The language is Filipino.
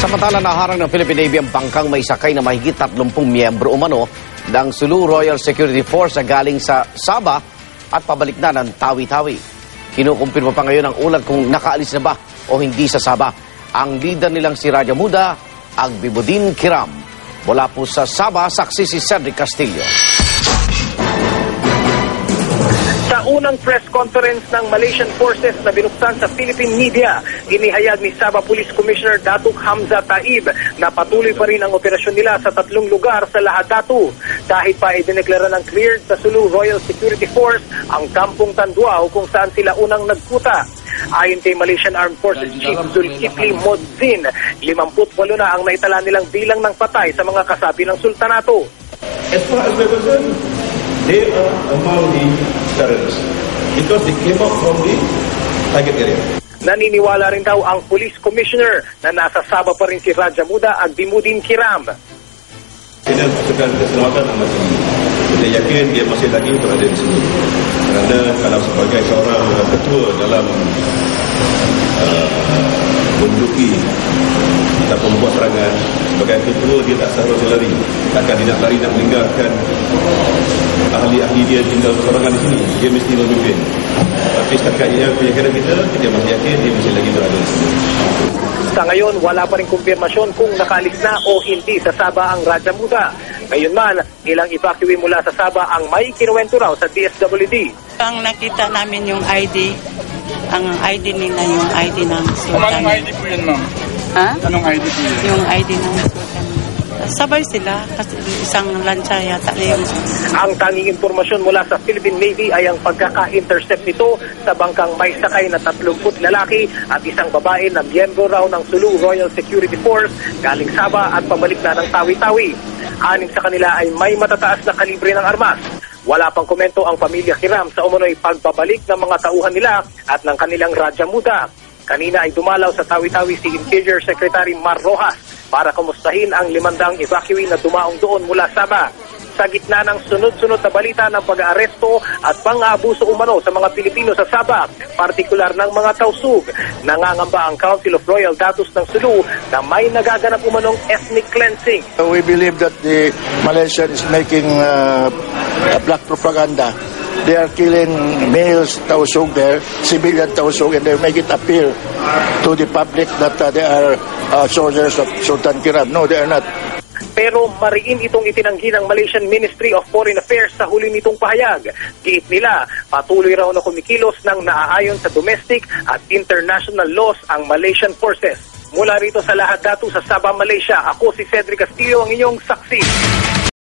Samantala, naharang ng Philippine Navy ang bangkang may sakay na mahigit 30 miyembro umano ng Sulu Royal Security Force na galing sa Sabah at pabalik na ng Tawi-Tawi. Kinukumpirma pa ngayon ang ulat kung nakaalis na ba o hindi sa Sabah. Ang leader nilang si Raja Muda, Agbibudin Kiram. Mula po sa Sabah, saksi si Cedric Castillo. Sa unang press conference ng Malaysian Forces na binuksan sa Philippine media, inihayag ni Sabah Police Commissioner Datuk Hamzah Taib na patuloy pa rin ang operasyon nila sa 3 lugar sa Lahad Datu. Kahit pa idineklara ng cleared sa Sulu Royal Security Force ang Kampung Tanduao kung saan sila unang nagkuta. Ayon kay Malaysian Armed Forces Chief Zulkifli Modzin, 58 na ang naitala nilang bilang ng patay sa mga kasapi ng sultanato. As far as we're concerned, they are among the terrorists because they came out from the target area. Naniniwala rin daw ang Police Commissioner na nasa Sabah pa rin si Raja Muda Agbibudin Kiram. Kena pasukan keselamatan masih kita yakin dia masih lagi berada di sini. Kerana kalau sebagai seorang ketua dalam menduduki kita membuat serangan, sebagai ketua dia tak seharusnya lari. Takkan dia nak lari nak meninggalkan ahli-ahli dia tinggal seorangan di sini. Dia mesti memimpin. Tapi setakat ini keyakinan kita masih yakin dia masih lagi berada di sini. Sa ngayon, wala pa rin kumpirmasyon kung nakaalis na o hindi sa Sabah ang Raja Muda. Ngayon man, ilang evacuee mula sa Sabah ang may kinuwento raw sa DSWD. Ang nakita namin yung ID, ang ID nila yung ID ng Sultan. Anong ID po yun, ma'am? Ha? Anong ID po yun? Yung ID ng Sultan. Sabay sila kasi isang lancha yata yung... Ang tanging impormasyon mula sa Philippine Navy ay ang pagkaka-intercept nito sa bangkang may sakay na 30 lalaki at isang babae na miyembro raw ng Sulu Royal Security Force galing Sabah at pabalik na ng Tawi-Tawi. 6 sa kanila ay may matataas na kalibre ng armas. Wala pang komento ang pamilya Kiram sa umunoy pagbabalik ng mga tauhan nila at ng kanilang Raja Muda. Kanina ay dumalaw sa Tawi-Tawi si Interior Secretary Mar Rojas para kumustahin ang 500 evacuee na dumaong doon mula Sabah. Sa gitna ng sunod-sunod na balita ng pag-aaresto at pang-aabuso umano sa mga Pilipino sa Sabah, partikular ng mga tausug, nangangamba ang Council of Royal Datus ng Sulu na may nagaganap umanong ethnic cleansing. We believe that the Malaysian is making black propaganda. They are killing males tausug there, civilian tausug, and they make it appear to the public that they are soldiers of Sultan Kiram. No, they are not. Pero mariin itong itinanggi ng Malaysian Ministry of Foreign Affairs sa huli nitong pahayag. Giit nila, patuloy raw na kumikilos ng naaayon sa domestic at international laws ang Malaysian forces. Mula rito sa Lahad Datu sa Sabah, Malaysia, ako si Cedric Castillo, ang inyong saksi.